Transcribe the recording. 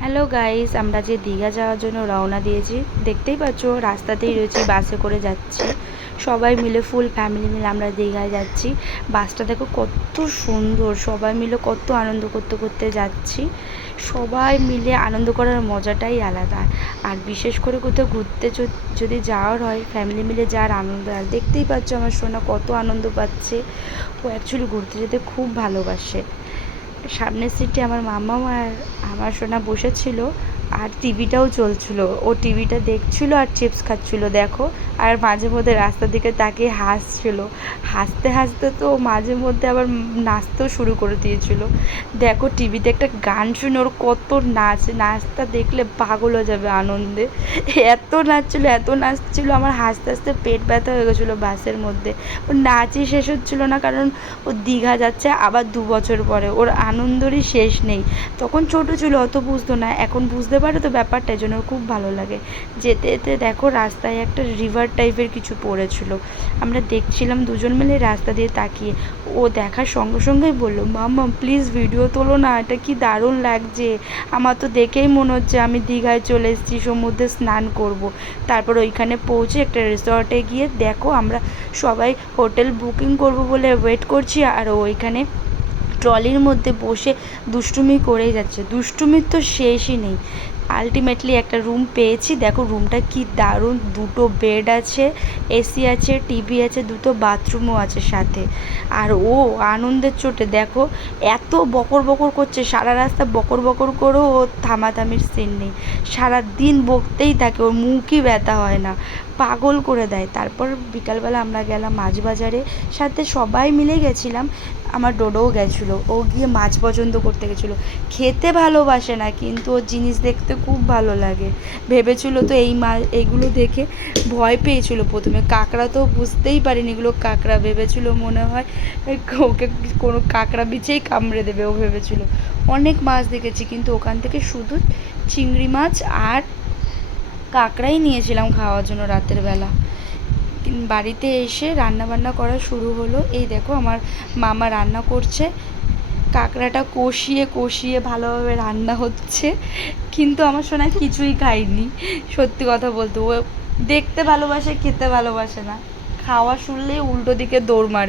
Hello guys, আমরা যে দীঘা যাওয়ার জন্য রওনা দিয়েছি, দেখতেই পাচ্ছ রাস্তাতেই রয়েছি, বাসে করে যাচ্ছি সবাই মিলে, ফুল ফ্যামিলি মিলে আমরা দীঘায় যাচ্ছি। বাসটা দেখো কত সুন্দর, সবাই মিলে কত আনন্দ করতে করতে যাচ্ছি। সবাই মিলে আনন্দ করার মজাটাই আলাদা। আর বিশেষ করে কোথাও ঘুরতে যদি যাওয়ার হয়, ফ্যামিলি মিলে যাওয়ার আনন্দ। আর দেখতেই পাচ্ছ আমার সোনা কত আনন্দ পাচ্ছে। ও অ্যাকচুয়ালি ঘুরতে যেতে খুব ভালোবাসে। সামনের সিটে আমার মামা আর আমার সোনা বসেছিল, আর টিভিটাও চলছিল। ও টিভিটা দেখছিল আর চিপস খাচ্ছিল দেখো। আর মাঝে মধ্যে রাস্তার দিকে তাকিয়ে হাসছিল। হাসতে হাসতে তো মাঝে মধ্যে আবার নাচতেও শুরু করে দিয়েছিল। দেখো টিভিতে একটা গান শুনে ওর কত নাচটা দেখলে পাগল হয়ে যাবে আনন্দে। এত নাচছিল এত নাচছিল, আমার হাসতে হাসতে পেট ব্যথা হয়ে গেছিলো বাসের মধ্যে। ওর নাচই শেষ হচ্ছিলো না, কারণ ও দীঘা যাচ্ছে আবার 2 বছর পরে। ওর আনন্দেরই শেষ নেই। তখন ছোটো ছিল, অত বুঝতো না, এখন বুঝতে পারে তো ব্যাপারটা, এই জন্য ওর খুব ভালো লাগে। যেতে যেতে দেখো রাস্তায় একটা রিভার টাইপের কিছু পড়েছিল, আমরা দেখছিলাম দুজন মিলে রাস্তা দিয়ে তাকিয়ে। ও দেখার সঙ্গে সঙ্গেই বললো, মাম্মা প্লিজ ভিডিও তোলো না, এটা কি দারুণ লাগছে। আমার তো দেখেই মনে হচ্ছে আমি দীঘায় চলে এসেছি, সমুদ্রে স্নান করব। তারপর ওইখানে পৌঁছে একটা রিসর্টে গিয়ে দেখো আমরা সবাই হোটেল বুকিং করব বলে ওয়েট করছি, আর ওইখানে ট্রলির মধ্যে বসে দুষ্টুমি করেই যাচ্ছে। দুষ্টুমির তো শেষই নেই। আলটিমেটলি একটা রুম পেয়েছি, দেখো রুমটা কি দারুণ। 2টো বেড আছে, এসি আছে, টিভি আছে, 2টো বাথরুমও আছে সাথে। আর ও আনন্দের চোটে দেখো এত বকর বকর করছে, সারা রাস্তা বকর বকর করেও ও থামাথামির সিন নেই। সারা দিন বকতেই থাকে, ওর মুখই ব্যথা হয় না, পাগল করে দেয়। তারপর বিকালবেলা আমরা গেলাম মাছ বাজারে, সাথে সবাই মিলে গেছিলাম। আমার ডোডোও গেছিলো, ও গিয়ে মাছ পছন্দ করতে গেছিলো। খেতে ভালোবাসে না, কিন্তু ওর জিনিস দেখতে খুব ভালো লাগে। ভেবেছিল তো এইগুলো দেখে ভয় পেয়েছিল প্রথমে। কাঁকড়া তো বুঝতেই পারিনি এগুলো কাঁকড়া, ভেবেছিল মনে হয় ওকে কোনো কাঁকড়া বিছেই কামড়ে দেবে, ও ভেবেছিল। অনেক মাছ দেখেছি, কিন্তু ওখান থেকে শুধু চিংড়ি মাছ আর কাঁকড়াই নিয়েছিলাম খাওয়ার জন্য রাতের বেলা। বাড়িতে এসে রান্না বান্না করা শুরু হলো। এই দেখো আমার মামা রান্না করছে, কাঁকড়াটা কষিয়ে কষিয়ে ভালোভাবে রান্না হচ্ছে। কিন্তু আমার সোনা কিছুই খায়নি, সত্যি কথা বলতে। ও দেখতে ভালোবাসে, খেতে ভালোবাসে না। খাওয়া শুনলেই উল্টো দিকে দৌড় মারে।